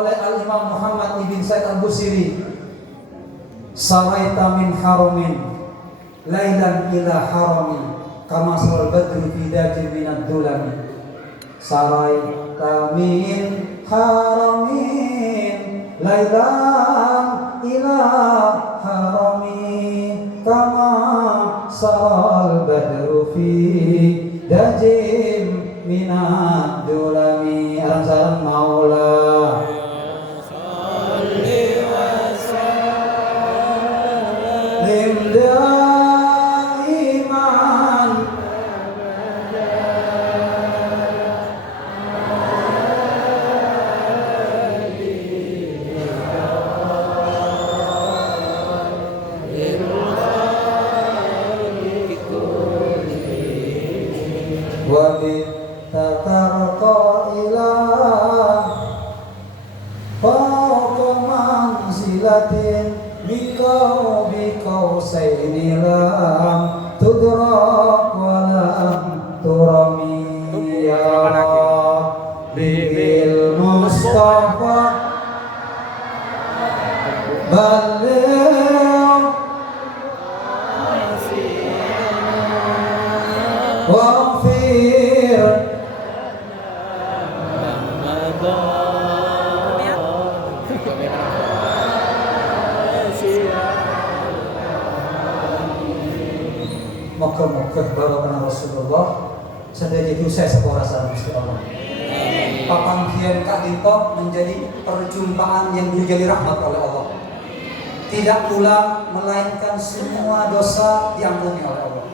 oleh Al-Imam Muhammad ibn Sa'id al-Busiri, "Saraita min haramin lailan ila haramin kama saral badru fi dajin min ad-dulami." Saraita min haramin lailan ila haramin kama saral badru fi dajin min ad-dulami. Aran maula mikau bikau saynilam tudrak walam turami ya bil Mustafa baligh wafir moga-moga barokah Rasulullah sedaya itu saya seporasa Gusti Allah. Papanggian Kak Dito menjadi perjumpaan yang dijadi rahmat oleh Allah. Tidak pula melainkan semua dosa diampuni oleh Allah.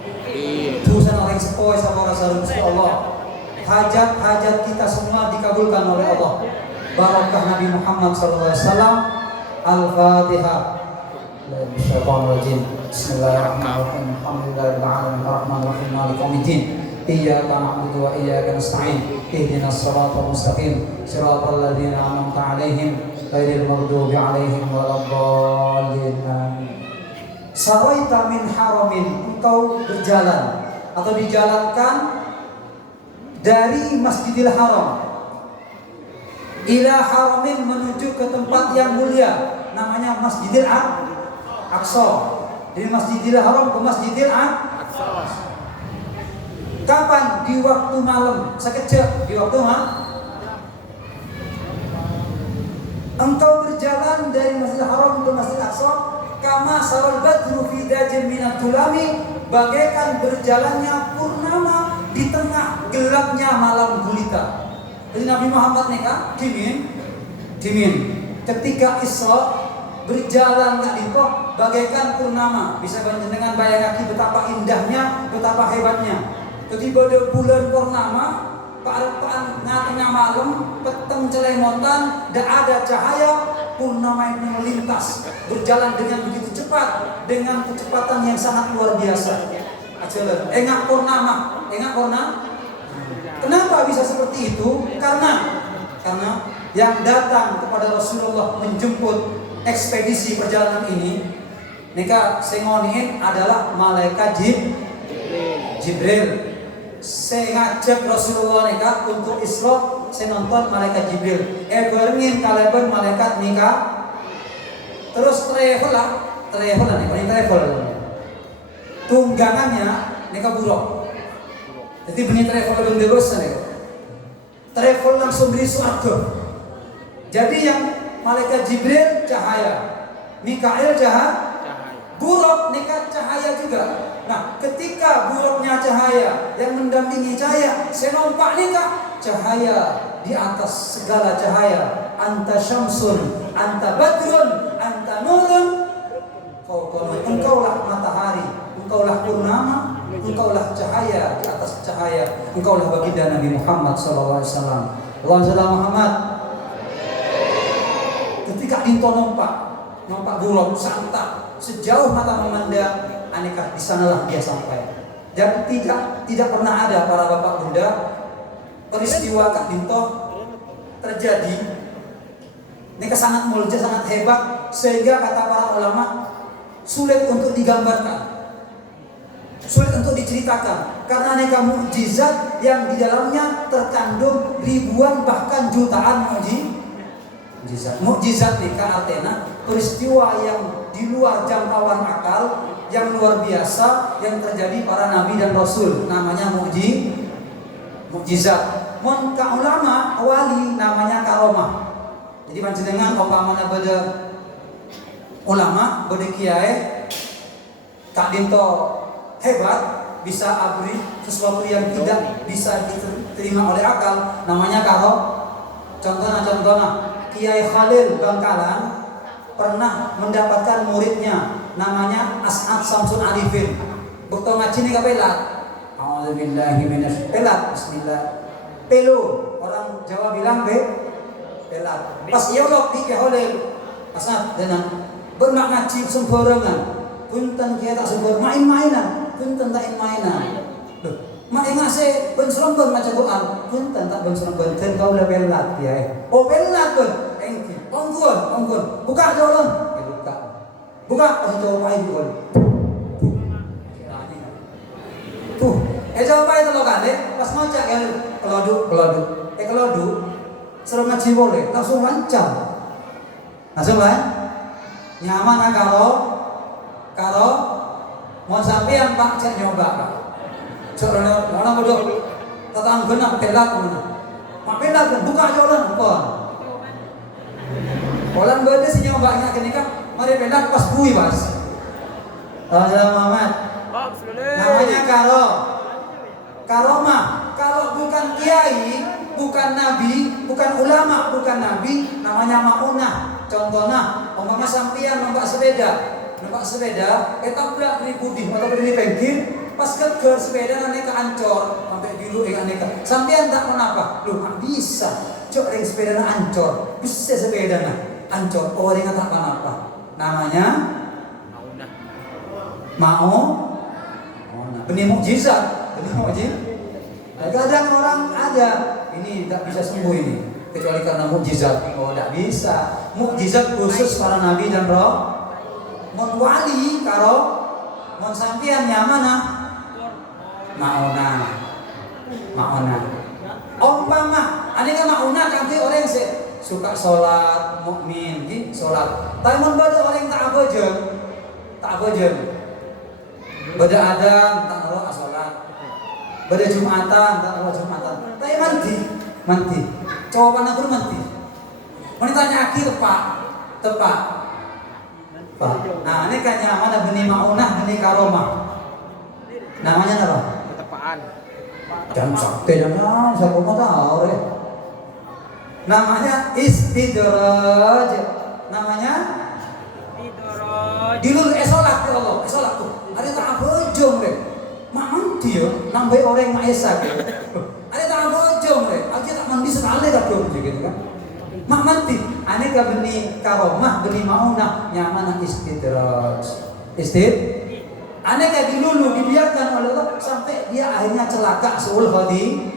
Dosa orang sepoi seporasa Gusti Allah. Hajat-hajat kita semua dikabulkan oleh Allah. Barokah Nabi Muhammad SAW. Al-Fatihah. Bismillahirrahmanirrahim. Alhamdulillahirrahmanirrahim. Ar-Rahmanirrahim. Maliki yaumiddin. Iyyaka na'budu wa iyyaka nasta'in. Ihdinas siratal mustaqim. Siratal ladzina an'amta 'alaihim ghairil maghdubi 'alaihim waladdallin. Saraita min haramin, engkau berjalan atau dijalankan dari Masjidil Haram ila haramin, menuju ke tempat yang mulia namanya Masjidil Aqsa. Dari Masjidil Haram ke Masjidil Aqsa. Kapan? Di waktu malam, sekejap di waktu malam. Engkau berjalan dari Masjidil Haram ke Masjidil Aqsa kama saral badru fi dajin minat tulami, bagaikan berjalannya purnama di tengah gelapnya malam gulita. Jadi Nabi Muhammad neka dimin ketika Isra berjalan Kak Dito bagaikan purnama. Bisa dengan bayangkan betapa indahnya, betapa hebatnya. Ketika ada bulan purnama, parepaan tengah malam, peteng celemotan, tidak ada cahaya, purnama itu melintas, berjalan dengan begitu cepat, dengan kecepatan yang sangat luar biasa. Engak purnama. Kenapa bisa seperti itu? Karena yang datang kepada Rasulullah menjemput ekspedisi perjalanan ini, mereka sengoniin adalah malaikat Jibril. Saya ngajak Rasulullah mereka untuk Isra, saya nonton malaikat Jibril. Berengin kalaupun malaikat nikah. Terus travel tunggangannya mereka buruk. Jadi benih travel lebih terus nih. Travel langsung beri suatu. Jadi yang malaikat Jibril cahaya, Mikail buruk nikah cahaya juga. Nah, ketika buruknya cahaya yang mendampingi cahaya, saya nampak nikah cahaya di atas segala cahaya. Anta syamsun, anta badrun, anta nurun. Engkaulah matahari, engkaulah purnama, engkaulah cahaya di atas cahaya. Engkaulah baginda Nabi Muhammad SAW. Allahumma Muhammad. Ketika Dinto nampak buruk, santap, sejauh mata memandang, aneka di sanalah dia sampai. Dan tidak pernah ada para bapak bunda peristiwa Kak Dinto terjadi. Ini sangat mulia, sangat hebat, sehingga kata para ulama sulit untuk digambarkan, sulit untuk diceritakan, karena aneka mukjizat yang di dalamnya terkandung ribuan bahkan jutaan Mukjizat nikah artinya peristiwa yang di luar jangkauan akal, yang luar biasa yang terjadi para nabi dan rasul, namanya mukjizat. Mun ka ulama wali namanya karomah. Jadi panjenengan umpamana bade ulama, bade kiai tak dinto hebat, bisa abri sesuatu yang tidak bisa diterima oleh akal, namanya contohnya Kiai Khalil Bangkalan pernah mendapatkan muridnya namanya As'ad Samsun Arifin. Bukto ngaji nih kapelat. A'udzubillahi minasy pelat. Bismillah. Pelo, orang Jawa bilang pelat. Pas iya lok di Kiai Khalil As'ad denang bermak ngaji sembarangan. Punten kiai tak sembar main-mainan, punten tak mainan. Loh, mak ngase ben seremben maca Quran, punten tak ben seremben den kau le pelat kiai. Oh pelat ben. Onggon. Buka jalan. Buka. Coba itu kan. Tuh. Coba itu lo kan pas ngocak kan keladu. Keladu. Seru ngaji boleh. Langsung lancar. Langsung lah. Nyaman kalau mau sampean Pak cek nyoba Pak. Soalnya orang bodoh. Tetangga pelat mana. Mak pelat buka jalan kon. Orang beda sih nyobanya kenika, mari pendak pas bui pas. Muhammad. Namanya karomah. Kalau bukan kiai, bukan nabi, bukan ulama, bukan nabi, namanya maunah. Contohnya, umpama sampean numpak sepeda, tabrak dari putih atau dari pengkir, pas ke sepeda nanti ancor, sampai dulu aneka. Sampean tak kenapa? Lu nggak bisa. Cok ring sepeda ancor, bisa sepeda ancor, orang tak apa-apa. Namanya maunah. Benih mukjizat. Kadang orang ada ini tak bisa sembuh ini kecuali karena mukjizat. Oh, tak bisa. Mukjizat khusus para nabi dan roh. Mon wali karo mon sampean nyamana maunah. Umpama aneka maunah kanthi orang suka sholat, mukmin, sholat. Tapi mon bada orang tak abojeng. Bada adang tak naro sholat. Bada jumatan tak naro jumatan. Tapi manti. Jawaban aku manti. Wanita nyaki tepak. Nah, ini kan mana benih maunah, benih karomah. Namanya apa? Ketepaan. Jangan sakti jangan, siapa mau tahu deh. Namanya istidraj. Dilul esolak ya Allah, esolak tuh. Ada tak bojong deh. Mak mandi ya, nambah orang mak esak. Ada tak bojong deh. Aku tak mandi sekali tak bojong gitu kan. Mak mandi, aneka benih karomah, benih maunah, nyaman istidraj. Aneka dilulu dibiarkan oleh Allah sampai dia akhirnya celaka seul khadi.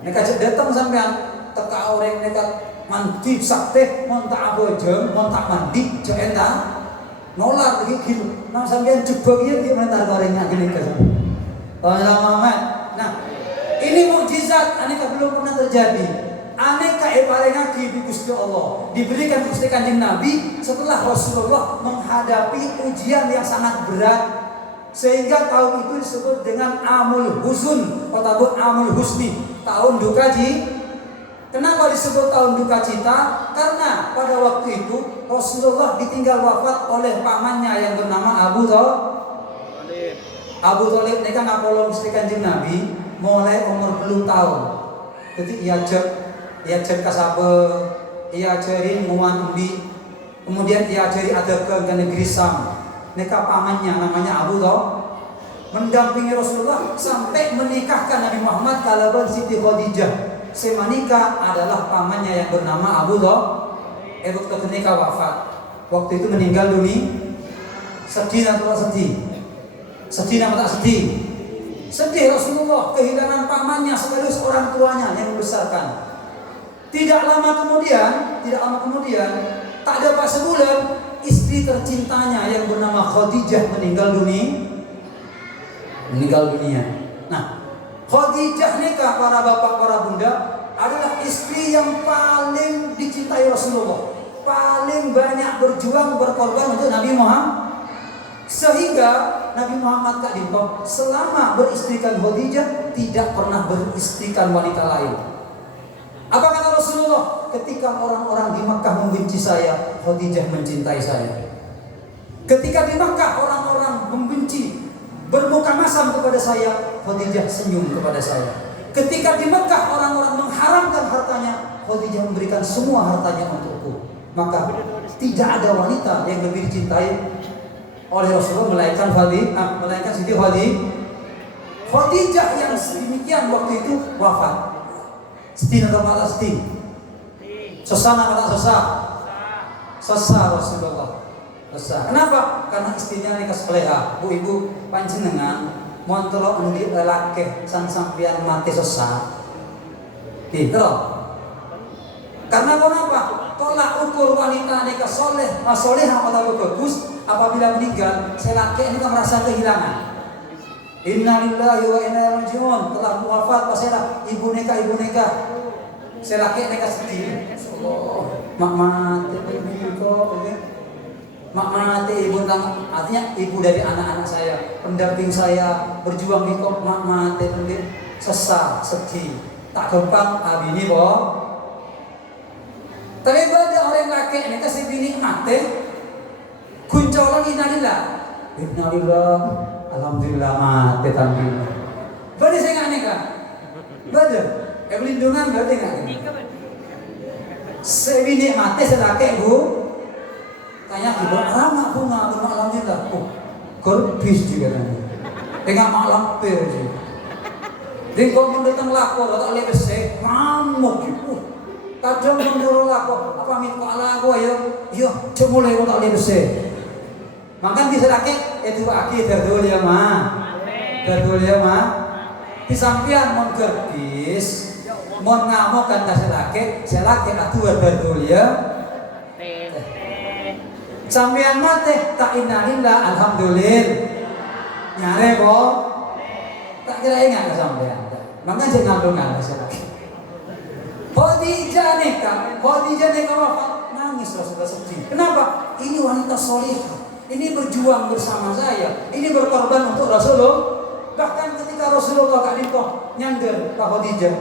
Mereka datang sampean teka orang mereka mandi sakte, montak abojeng, montak mandi, jenda, nolak lagi gitu. Nah sampean coba dia mentar gorengnya gini ke sana. Muhammad. Nah ini mukjizat, aneka belum pernah terjadi. Aneka eparengaki di Gusti Allah diberikan Gusti Kanjeng Nabi setelah Rasulullah menghadapi ujian yang sangat berat, sehingga tahun itu disebut dengan Amul Huzun atau Amul Husni, tahun duka cita. Kenapa disebut tahun duka cita? Karena pada waktu itu Rasulullah ditinggal wafat oleh pamannya yang bernama Abu Thalib. Abu Thalib ini kan ngapolong Gusti Kanjeng Nabi mulai umur belum tahun. Jadi ia cek kasabe, ia cari muan umbi, kemudian ia cari ada ke negeri Sam. Neka pamannya namanya Abu Thalib mendampingi Rasulullah sampai menikahkan Nabi Muhammad kalaban Siti Khadijah. Semanika adalah pamannya yang bernama Abu Thalib. Waktu ketika wafat, waktu itu meninggal dunia. Sedih atau tak sedih? Sedih atau tak sedih? Sedih Rasulullah kehilangan pamannya sekaligus orang tuanya yang membesarkan. Tidak lama kemudian, tak dapat sebulan, istri tercintanya yang bernama Khadijah meninggal dunia. Nah, Khadijah nikah para bapak, para bunda, adalah istri yang paling dicintai Rasulullah, paling banyak berjuang berkorban untuk Nabi Muhammad, sehingga Nabi Muhammad Kak Dinto selama beristrikan Khadijah tidak pernah beristrikan wanita lain. Apa kata Rasulullah? Ketika orang-orang di Makkah membenci saya, Khadijah mencintai saya. Ketika di Makkah orang-orang membenci, bermuka masam kepada saya, Khadijah senyum kepada saya. Ketika di Mekah orang-orang mengharamkan hartanya, Khadijah memberikan semua hartanya untukku. Maka tidak ada wanita yang lebih dicintai oleh Rasulullah melainkan Siti Khadijah yang sedemikian waktu itu wafat. Stin atau kata Stin? Sesana kata Sesa Rasulullah. Sesa. Kenapa? Karena istrinya nikah sepeleha. Bu ibu panjenengan montolo endi lelaki sang sampeyan mati sesat. Gitu. Karena kenapa? Tolak ukur wanita nikah soleh atau bagus apabila meninggal, lelaki ini kan merasa kehilangan. Innalillahi wa inna ilaihi raji'un. Telah wafat pasera ibu nikah. Lelaki nikah sedih. Allah, mak mati kok. Mak mati ibu tang, artinya ibu dari anak-anak saya, pendamping saya berjuang di kok mak mati sesat sedih tak gampang abini boh. Tapi pada orang laki ini kasih bini mati kuncolan innalillah alhamdulillah mati tanpa pada saya nggak nikah pada pelindungan berarti nggak ini sebini mati selaki bu tanya ibu ramah bunga alhamdulillah kerbis juga nanti tengah malam pergi jadi kalau mendatang lakor atau lebih seh ngamuk gitu kadang menurut lakor apa minta ala aku yo cemulai atau lebih seh makan bisa laki itu aki berdua ya mah di sampian mon kerbis mon ngamuk kan selaki atu berdua ya sampean mati tak innalillah alhamdulillah nyare kok tak kira ingat ke sampean makanya jangan ngandung lagi Khadijah nikah wafat nangis Rasulullah sedih. Kenapa? Ini wanita solihah, ini berjuang bersama saya, ini berkorban untuk Rasulullah. Bahkan ketika Rasulullah Kak Dinto nyandar Pak Khadijah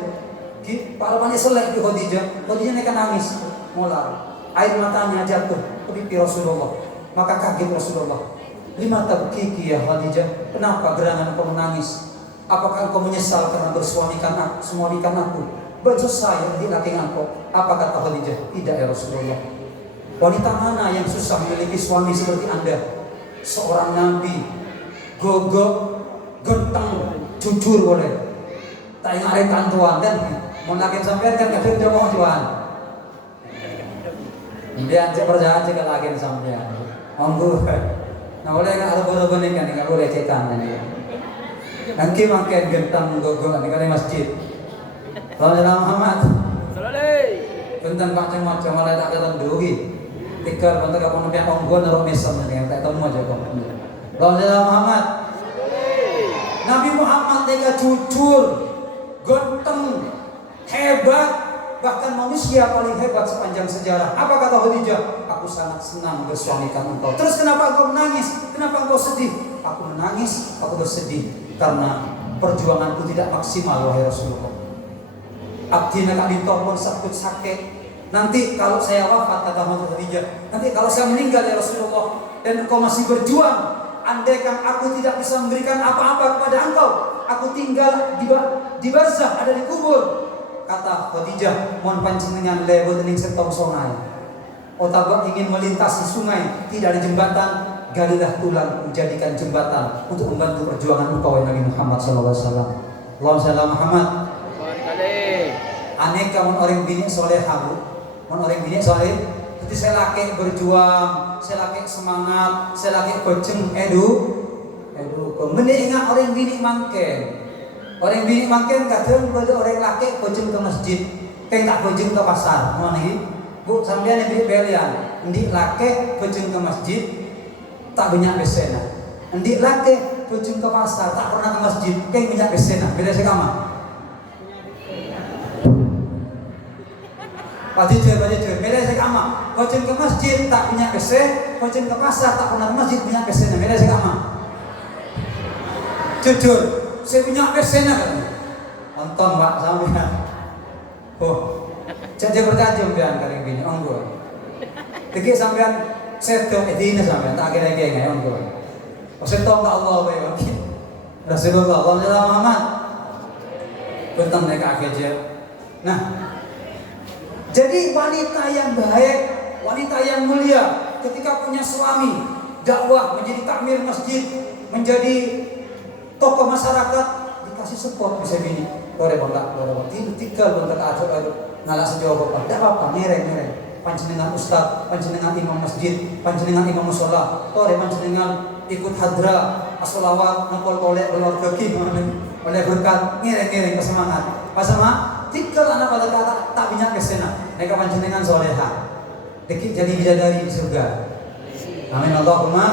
para wanita selek di Khadijah nikah nangis molar air matanya jatuh ke pipi Rasulullah. Maka kaget Rasulullah. Lima tabkiki ya Khadijah, kenapa gerangan engkau menangis? Apakah engkau menyesal karena bersuamikan aku? Baju saya di laki engkau. Apa kata Khadijah? Tidak ya Rasulullah. Wanita mana yang susah memiliki suami seperti anda? Seorang nabi, gogok, genteng, jujur boleh. Tak ingat rekan tuan kan? Mau laki sampean kan kadang dia mau tuan. Dia cek perjalanan cek lagi sampean. Monggo. Nah boleh nggak ada nih kan? Nggak boleh cekan nih. Nanti makin genteng gogok nih kan masjid. Sallallahu Muhammad. Genteng macam-macam malah tak ada dogi. Tikar bentuk apa namanya onggon naruh mesem nih tak tahu aja kok. Sallallahu Muhammad. Nabi Muhammad dia jujur, genteng, hebat. Bahkan manusia paling hebat sepanjang sejarah. Apa kata Khadijah? Aku sangat senang bersuamikan engkau. Terus kenapa engkau menangis? Kenapa engkau sedih? Aku menangis, aku bersedih karena perjuanganku tidak maksimal wahai Rasulullah. Abdina Kak Dinto pun sakit. Nanti kalau saya wafat kata Khadijah, nanti kalau saya meninggal ya Rasulullah dan engkau masih berjuang, andaikan aku tidak bisa memberikan apa-apa kepada engkau, aku tinggal di barzah, ada di kubur. Kata Khadijah, mohon panjenengan lewat ning setong sungai. Otak ingin melintasi sungai, tidak ada jembatan, galilah tulang menjadikan jembatan untuk membantu perjuangan engkau Nabi Muhammad sallallahu alaihi wasallam. Allahumma shalli Muhammad. Aneka mon orang bini soleh habu, mon orang bini soleh. Jadi saya laki berjuang, saya laki semangat, saya laki bojeng edu. Mending ingat orang bini mangken. Orang bini makin kadang pada orang laki bojeng ke masjid, kayak tak bojeng ke pasar. Mana ini? Bu sampean yang beli belian, ndik laki bojeng ke masjid, tak banyak besena. Ndik laki bojeng ke pasar, tak pernah ke masjid, kayak banyak besena. Beda sekama. Pajijur. Milih saya kama. Kau ke masjid tak punya WC, kau ke pasar tak pernah masjid punya WC. Milih saya kama. Jujur, saya punya WC-nya kan. Nonton Pak sampean. Oh, jadi bertajam pian kali gini onggo. Tegi sampean seto edine sampean tak kira-kira ngai onggo. Oh seto enggak Allah bae mungkin. Rasulullah sallallahu Muhammad. Bentang mereka aja. Nah, jadi wanita yang baik, wanita yang mulia ketika punya suami, dakwah menjadi takmir masjid, menjadi tokoh masyarakat, dikasih support bisa bini. Lore bangga, tinggal bentar atur ngalah sejauh bapak. Tidak apa-apa, mereng. Panjenengan ustaz, panjenengan imam masjid, panjenengan imam musola, lore panjenengan ikut hadra, as-sholawat, nongkol oleh keluarga oleh berkat, mereng kesemangat. Pasama tinggal anak pada kata tak banyak kesena. Mereka panjenengan soleha. Dikit jadi bidadari di surga. Amin Allahumma.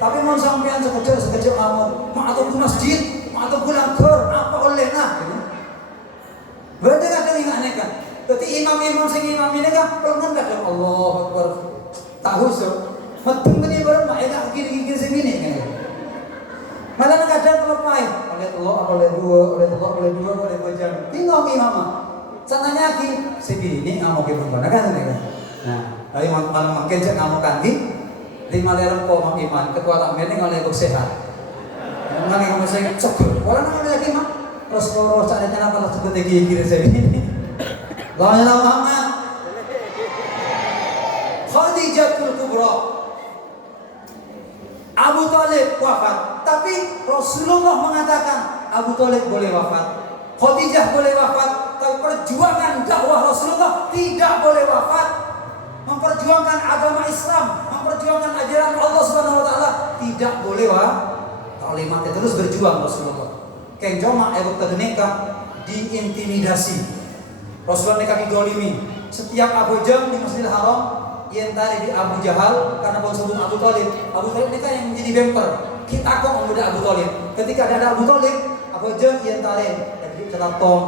Tapi mau sampean sekecil kamu, mau atau ke masjid, mau atau pulang ker, apa oleh nah? Berarti kadang ingat-ingat. Tapi imam-imam sing imam ini kan pelngan kadang Allah Akbar. Tahu so. Metung ini bareng mak enak gigi segini kan. Malah kadang kelepay. Oleh Allah, oleh dua, oleh jam. Bingung imam. Sananya lagi segini ngamuk ke perempuan kan ini kan. Nah, dari malam makin cek ngamuk kanti. 5 lereng mak iman ketua takmir ini ngalih sehat. Ngalih kamu saya cukup. Orang nak lagi mah. Terus kalau caranya apa lah seperti gigi segini. La ilaha Muhammad. Khadijatul Kubra. Abu Thalib wafat, tapi Rasulullah mengatakan Abu Thalib boleh wafat, Khadijah boleh wafat, tapi perjuangan dakwah Rasulullah tidak boleh wafat. Memperjuangkan agama Islam, memperjuangkan ajaran Allah Subhanahu wa taala tidak boleh kalimat terus berjuang Rasulullah. Keng joma Abu Tadnika diintimidasi. Rasulullah nikah didolimi. Setiap Abu Jam di Masjidil Haram yang tadi di Abu Jahal karena sebelum Abu Thalib. Abu Thalib nikah yang menjadi bemper. Kita kok memuda Abu Thalib. Ketika ada Abu Thalib, Abu Jam yang tadi Ebri Celatom,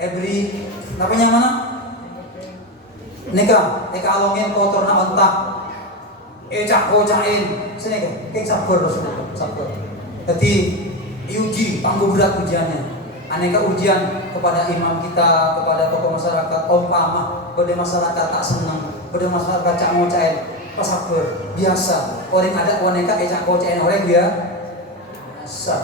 Ebri namanya mana? Nikah alongin kotor na ontak. Ecak kocain. Sini kan, keng sabar Rasulullah, sabar. Jadi diuji, tangguh berat ujiannya. Aneka ujian kepada imam kita, kepada tokoh masyarakat, umpama pada masyarakat tak senang, pada masyarakat cak ngocain, pasaper biasa. Orang ada wanita cak ngocain orang biasa.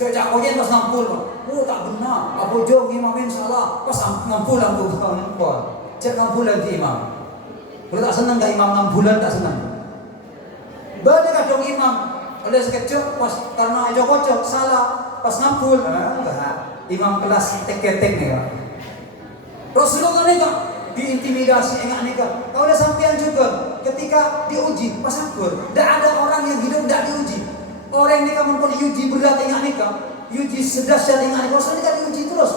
Cak ngocain pas ngampul, tak benar. Abu Jom imamin salah, pas ngampul anggur. Cak ngampul lagi imam. Kalau tak senang ke imam 6 bulan tak senang. Banyak kadang imam oleh sekejap pas karena jokocok salah pas ngampul imam kelas tek-tek nih ya. Rasulullah nih diintimidasi enggak nikah. Kau udah sampean juga ketika diuji pas ngampul. Tidak ada orang yang hidup tidak diuji. Orang yang nikah mempun diuji berat enggak nikah, diuji sedahsyat enggak nikah. Rasulullah diuji terus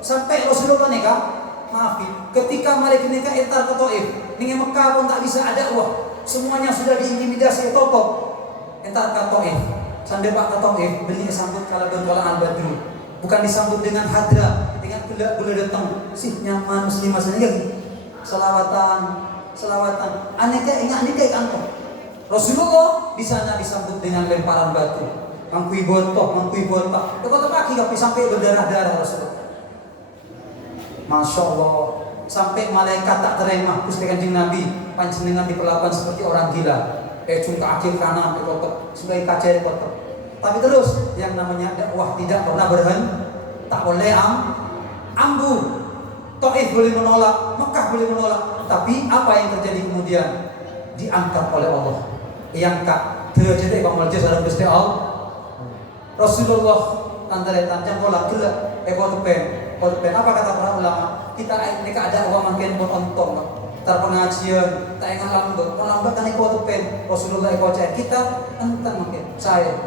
sampai Rasulullah nikah. Maaf, ketika mereka nikah entar ke Taif, ning Mekah pun tak bisa ada semuanya sudah diintimidasi totok. Entar ke Taif, sampai Pak ke Taif beli disambut kalau bentolaan Badru. Bukan disambut dengan hadra, dengan gula datang. Sih nyaman muslimah sana lagi. Selawatan. Aneka ingat nikah kantor. Rasulullah di sana disambut dengan lemparan batu. Mangkui botok. Kota pagi tapi sampai berdarah-darah Rasulullah. Masya Allah, sampai malaikat tak terima Gusti Kanjeng Nabi panjenengan diperlakukan seperti orang gila. Cungka akhir kanan dikotok, sebagai kaca dikotok. Tapi terus yang namanya dakwah tidak pernah berhenti. Tak boleh ambu. Taif boleh menolak, Mekah boleh menolak. Tapi apa yang terjadi kemudian? Diangkat oleh Allah. Diangkat derajatnya kamu aja dalam Gusti Allah. Rasulullah antara tancang kolak gila Korban. Apa kata para ulama? Kita ini ada uang makin berontong, terpengajian, tak ingat lambat kan korban. Rasulullah ikut kita entah makin saya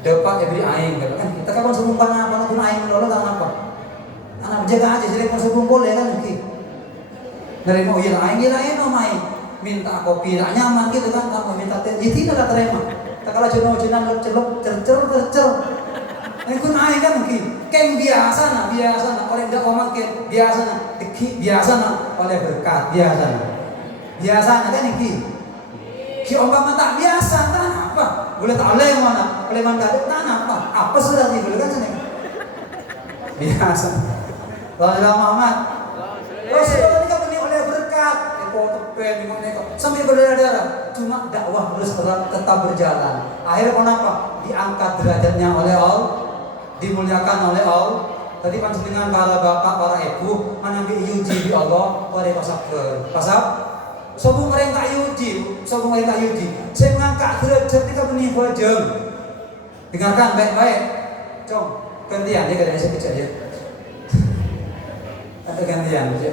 dapat beri aing kan. Kita kan sebumpang apa pun aing menolong tak apa. Anak jaga aja jadi masuk kumpul ya kan ki. Dari mau hilang aing no main. Minta kopi tak nyaman gitu kan, tanpa minta teh. Jadi tidak terima. Tak kalau jenuh-jenuh cercer. Ini kun aing kan mungkin, biasa na orang tidak ngomong biasa na. deki biasa oleh berkat biasa. Biasa kan iki. Ki umpama tak biasa kan apa? Boleh tak oleh mana? Oleh mana tak apa? Apa sudah boleh kan sana? Biasa. Kalau Muhammad. Rasulullah ini kan benih oleh berkat. Tepen sampai berdarah. Cuma dakwah terus tetap berjalan. Akhirnya kenapa? Diangkat derajatnya oleh Allah, dimuliakan oleh Allah. Tadi panjenengan para bapak, para ibu menambil yuji di Allah, pada pasal sobung mereka yuji, sobung mereka yuji. Saya mengangkat derajat kita benih wajib. Dengarkan baik-baik. Cong, gantian dia kadang saya kecil ya. Ada gantian aja.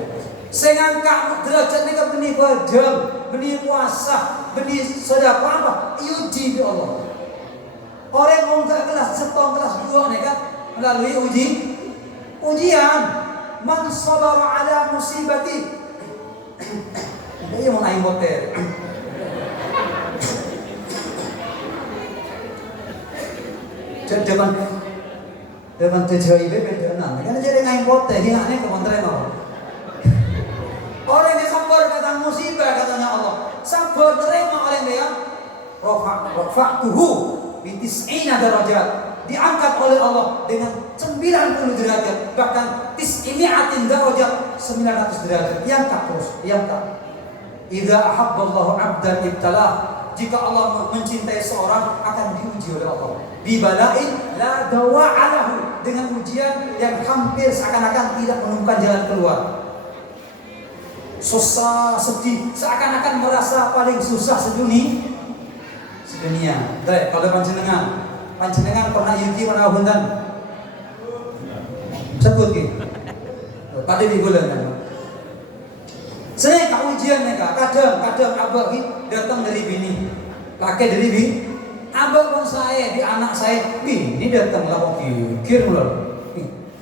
Saya ngangkat derajat kita benih wajib, benih puasa, benih sedekah apa? Yuji di Allah. Orang yang enggak kelas setong kelas 2 nih kan melalui ujian. Man sabara ala musibati. Dia mau naik hotel. Depan TJIB pendanaan. Kan jadi naik hotel ini kementerian apa? Orang yang sabar kata musibah katanya Allah. Sabar terima oleh dia. Rafa'tuhu bi 90 derajat. Diangkat oleh Allah dengan 90 derajat, bahkan 900 derajat, 900 derajat. Diangkat terus, diangkat. Idza ahabballahu 'abdan ibtalah. Jika Allah mencintai seorang akan diuji oleh Allah. Bibala'in la dawa'alahu, dengan ujian yang hampir seakan-akan tidak menemukan jalan keluar. Susah, sedih, seakan-akan merasa paling susah sedunia. Baik, kalau panjenengan pernah yuji pernah hundan? Sebut ki. Pada bulan kan. Saya kau ujian mereka, kadang abah ki datang dari bini, laki dari bini, abah pun saya di anak saya, bini datang lah kikir mula.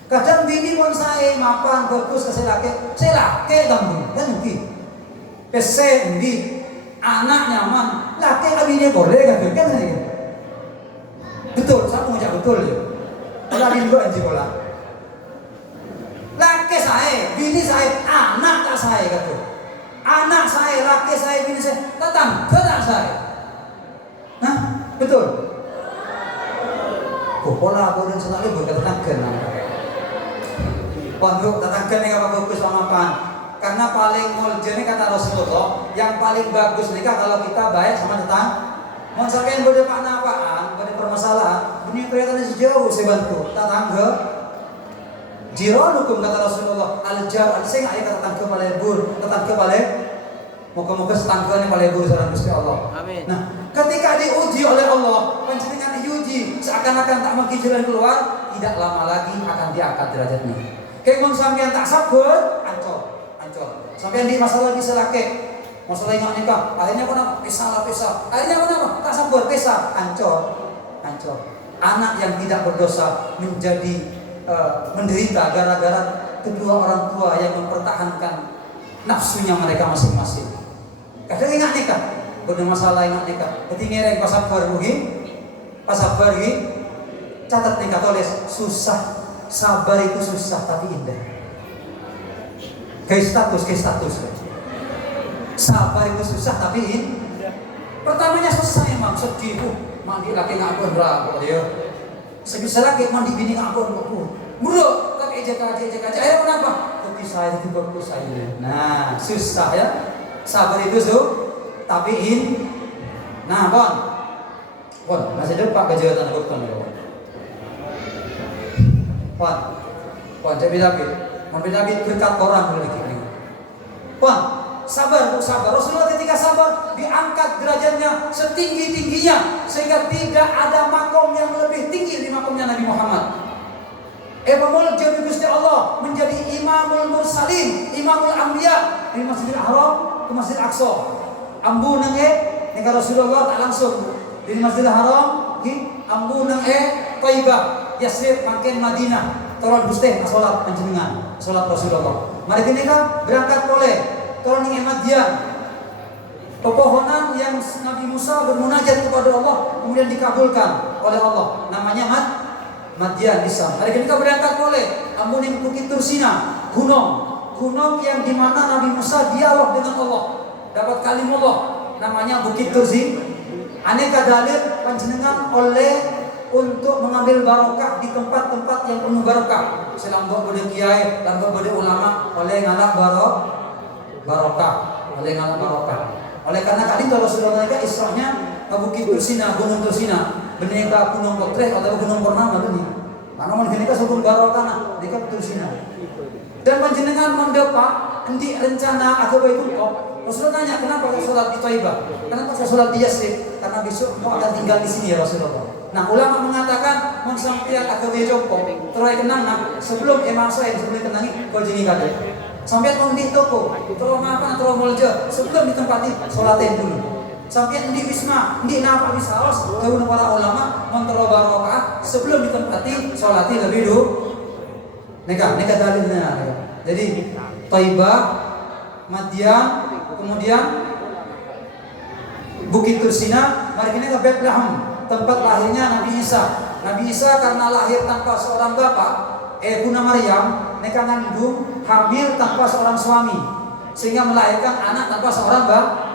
Kadang bini pun saya makan bagus ke saya laki tanggung kan ki. Pesen di anak nyaman, laki abinya boleh kan saya. Betul, saya mengucap betul ya. Kalau di luar anjing bola. Laki saya, bini saya, anak tak saya kata. Anak saya, laki saya, bini saya, datang ke anak saya. Nah, betul. Pola aku dan selalu berkatakan Pondok tetangga nih apa bagus sama pan. Karena paling muljani kata Rasulullah, yang paling bagus nikah kalau kita baik sama tetangga. Mau sampean bode apaan, bode permasalahan, bunyi kelihatan sejauh saya bantu tetangga. Jiran hukum kata Rasulullah, al-jar al-sing ayat tetangga palebur, tetangga paleb. Moga-moga tetangga nih palebur sareng Gusti Allah. Amin. Nah, ketika diuji oleh Allah, panjenengan diuji seakan-akan tak mungkin jalan keluar, tidak lama lagi akan diangkat derajatnya. Kayak mun sampean tak sabar, ancol. Sampean di masalah bisa laki, masalah ingat nikah, akhirnya apa nama? Pisah. Akhirnya apa nama? Tak sabar, pisah, ancol. Anak yang tidak berdosa menjadi menderita gara-gara kedua orang tua yang mempertahankan nafsunya mereka masing-masing. Kadang ingat nikah, bener masalah ingat nikah. Ketika ngereng pas sabar lagi, catat nikah tulis susah. Sabar itu susah tapi indah. Kayak status. Sabar itu susah tapi indah. Pertamanya susah emang sedih mandi laki ngapun berapa dia. Sebisa lagi mandi bini ngapun mulu tapi ejek aja. Akhirnya kenapa? Tapi saya itu bagus saya. Nah susah ya. Sabar itu tapi nah Pon masih ada Pak kejahatan dokter ya. Pon Nabi berkat orang boleh dikini. Pon sabar. Rasulullah ketika sabar diangkat derajatnya setinggi-tingginya sehingga tidak ada makom yang lebih tinggi dari makomnya Nabi Muhammad. Imamul Jami Gusti Allah menjadi Imamul Mursalin, Imamul Anbiya dari Masjidil Haram ke Masjidil Aqsa. Ambu nang nika Rasulullah tak langsung dari Masjidil Haram ki ambu nang Thaibah. Yasrib makin Madinah turun Gusti salat panjenengan salat Rasulullah. Mari kita berangkat boleh turun ing Madian. Pepohonan yang Nabi Musa bermunajat kepada Allah kemudian dikabulkan oleh Allah. Namanya Madian di Sam. Mari kita berangkat boleh. Amun ing Bukit Tursina, gunung gunung yang dimana Nabi Musa dialog dengan Allah, dapat kalimullah, namanya Bukit Tursi. Aneka dalil panjenengan oleh untuk mengambil barokah di tempat-tempat yang penuh barokah. Selambok pada kiai, lambok pada ulama, oleh ngalak barokah, oleh ngalak barokah. Oleh karena kali kalau sudah mereka Isra'nya Bukit Tursina, Gunung Tursina, beneka Gunung Kotreh atau Gunung Purnama ini. Karena mereka sebelum barokah, mereka Tursina. Dan panjenengan mendapat endi rencana agama itu kok. Rasulullah tanya, kenapa kau sholat di Taibah? Kenapa kau sholat di Yasrib? Karena besok kau akan tinggal di sini ya Rasulullah. Nah, ulama mengatakan mun sampeyan agama jompo, terus kenang sebelum saya sebelum kenangi kau jengi kade. Sampeyan mau di toko, terus makan terus mulja, sebelum ditempati sholatin dulu. Sampeyan di wisma, di napa di saos, kau para ulama mentero barokah sebelum ditempati sholatin lebih dulu. Neka dalilnya. Jadi Taibah, Madian, kemudian Bukit Tursina, mari kita ke Bethlehem, tempat lahirnya Nabi Isa. Nabi Isa karena lahir tanpa seorang bapak, Bunda Maryam, neka ngandung hamil tanpa seorang suami, sehingga melahirkan anak tanpa seorang bapak.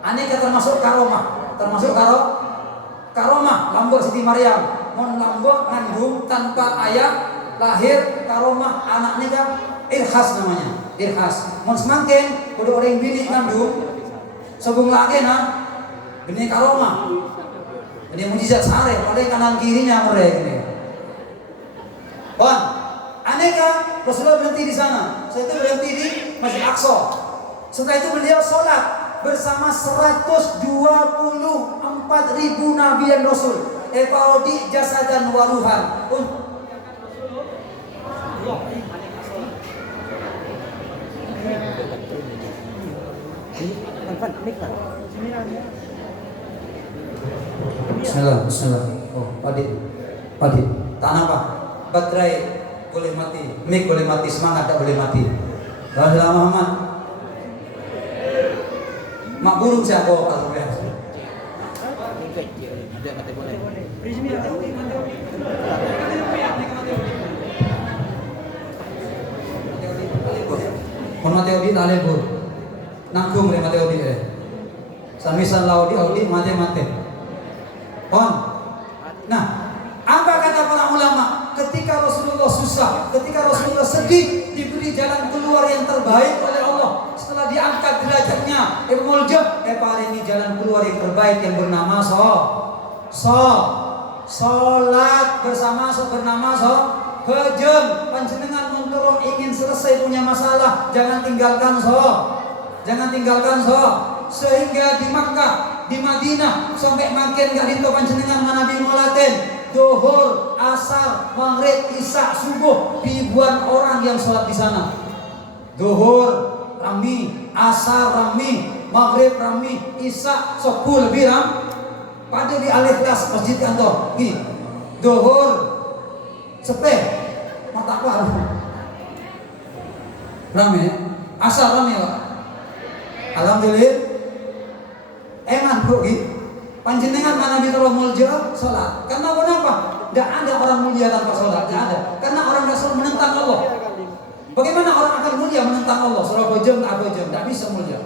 Aneka termasuk karomah, karomah lambok Siti Maryam, mon lambok ngandung tanpa ayah, lahir karomah anaknya kan irhas namanya, irhas. Mon semakin kudu orang bini ngandung sebung lagi bini karomah, bini mujizat sare, oleh kanan kirinya mereka ini. Aneka Rasulullah berhenti di sana. Saya itu berhenti di Masjid Aqsa. Setelah itu beliau sholat bersama 124.000 nabi dan rasul. Eparodi jasa dan waruhan. Bismillah. Oh, Padi. Tak apa. Baterai boleh mati, mic boleh mati, semangat tak boleh mati. Rasulullah Muhammad. Mak burung siapa kalau ya? Kon mati audi tak lebur. Nanggung mati audi. Samisan laudi mati. Nah, apa kata para ulama ketika Rasulullah susah, ketika Rasulullah sedih, diberi jalan keluar yang terbaik oleh Allah setelah diangkat derajatnya, ini jalan keluar yang terbaik yang bernama sholat bersama bernama Kejem. Panjenengan untuk ingin selesai punya masalah, jangan tinggalkan sehingga di Makkah, di Madinah sampai makin gak dito panjenengan Nabi molaten Zuhur, Asar, Maghrib, Isya, Subuh, ribuan orang yang sholat di sana. Zuhur rami, Asar rami, Maghrib rami, Isya 10 lebih ram. Pada di Al-Ikhlas masjid kantor. Gini, Zuhur sepe mata apa rami, Asar rami Pak. Alhamdulillah. Eman kok panjenengan Nabi kalau mulja sholat. Karena kenapa? Tidak ada orang mulia tanpa sholat. Tidak ada. Karena orang Rasul menentang Allah. Bagaimana orang akan mulia menentang Allah? Surah Bajam, tidak bisa mulia.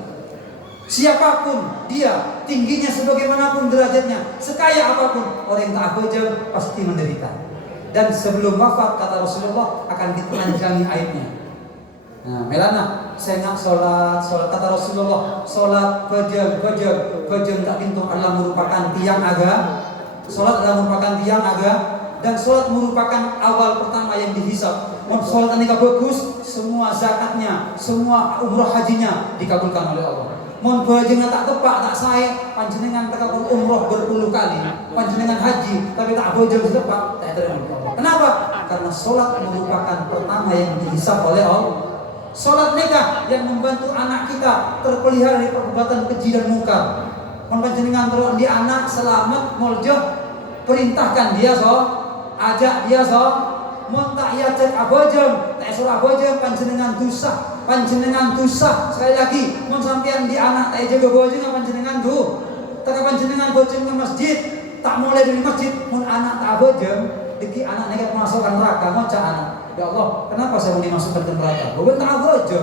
Siapapun dia, tingginya sebagaimanapun derajatnya, sekaya apapun, orang yang tak bajam pasti menderita. Dan sebelum wafat kata Rasulullah akan ditelanjangi aibnya. Nah, melana saya nak sholat kata Rasulullah, sholat fajr tak pintu adalah merupakan tiang agama. Sholat adalah merupakan tiang agama dan sholat merupakan awal pertama yang dihisab. Sholat nikah bagus, semua zakatnya, semua umroh hajinya dikabulkan oleh Allah. Mon bajingan tak tepak tak saya, panjenengan terkabul umroh berpuluh kali, panjenengan haji tapi tak bajing tepak, tak terima. Kenapa? Karena sholat merupakan pertama yang dihisab oleh Allah. Sholat nikah yang membantu anak kita terpelihara dari perbuatan keji dan mungkar. Panjenengan terus di anak selamat mulja, perintahkan dia ajak dia montak ia cek abajam, tak surah abajam panjenengan dosa. Sekali lagi, mon sampean di anak tak jaga bajam panjenengan do. Tak panjenengan bajam ke masjid, tak mulai dari masjid, mon anak tak abajam, diki anak nekat masukkan neraka, mon cak anak. Ya Allah, kenapa saya mau dimasukkan ke neraka? Bentar aja.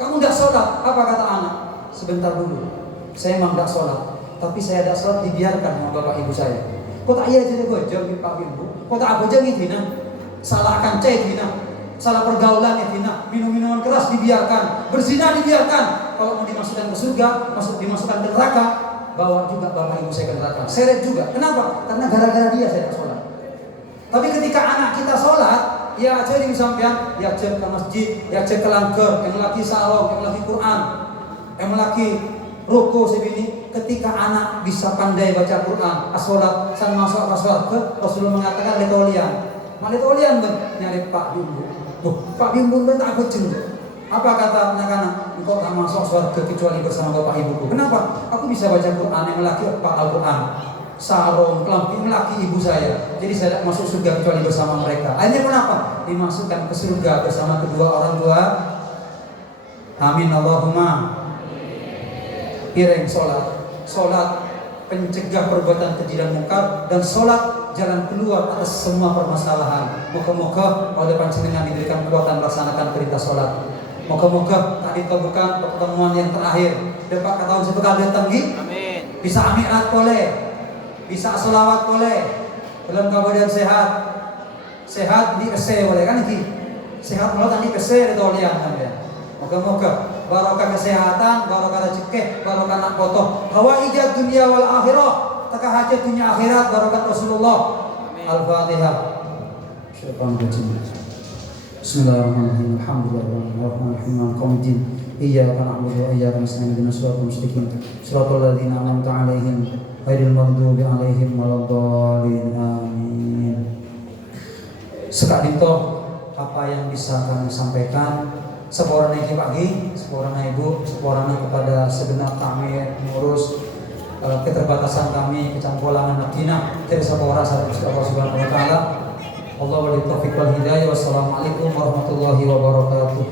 Kamu tidak sholat. Apa kata anak? Sebentar dulu. Saya memang tidak sholat, tapi saya tidak sholat dibiarkan sama bapak ibu saya. Kok tak iya jadi gojong pak ibu? Kok tak aku jadi dina? Salah akan cek dina, salah pergaulan dina, minum-minuman keras dibiarkan, berzina dibiarkan. Kalau mau dimasukkan ke surga, dimasukkan ke neraka, bawa juga bapak ibu saya ke neraka. Seret juga. Kenapa? Karena gara-gara dia saya tidak sholat. Tapi ketika anak kita sholat, ya aja di sampean, ya aja ke masjid, ya aja ke langker, yang lagi sarong, yang lagi Quran, yang lagi ruku sebini. Ketika anak bisa pandai baca Quran, as-sholat, san masuk ke Rasulullah mengatakan letolian. Maletolian ben nyari Pak Bimbu. Pak Bimbu ben tak kucing. Apa kata anak-anak? Engkau tak masuk surga kecuali bersama bapak ibuku. Kenapa? Aku bisa baca Quran yang laki Pak Al-Quran. Sarung, kelampi laki ibu saya. Jadi saya tidak masuk surga kecuali bersama mereka. Akhirnya kenapa? Dimasukkan ke surga bersama kedua orang tua. Amin Allahumma. Piring sholat pencegah perbuatan keji dan mungkar, dan sholat jalan keluar atas semua permasalahan. Moga-moga pada panjenengan diberikan kekuatan melaksanakan perintah sholat. Moga-moga tadi bukan pertemuan yang terakhir. Dapat ketahuan sebekal datang Amin. Bisa amirat boleh, bisa selawat boleh, dalam keadaan sehat. Sehat di PC boleh kan iki? Sehat mulut di PC itu lihat kan ya. Moga-moga barokah kesehatan, barokah rezeki, barokah anak foto. Hawaijat dunia wal akhirah, takah hajat dunia akhirat, barokah Rasulullah. Al-Fatihah. Syaitan rajim. Bismillahirrahmanirrahim. Alhamdulillahirrahmanirrahim. Al-Qamidin. Iyyaka na'budu wa iyyaka nasta'in. Ihdinas siratal mustaqim. Siratal ladzina an'amta 'alaihim ghairil maghdubi 'alaihim waladdallin. Amin. Sekadito apa yang bisa kami sampaikan. Seporana iki pagi, seporana ibu, seporana kepada segenap kami mengurus keterbatasan kami, kecampuran anak dina, dari sepora sahabat Allah Subhanahu wa taala. Allah wali taufiq wal hidayah. Wassalamualaikum warahmatullahi wabarakatuh.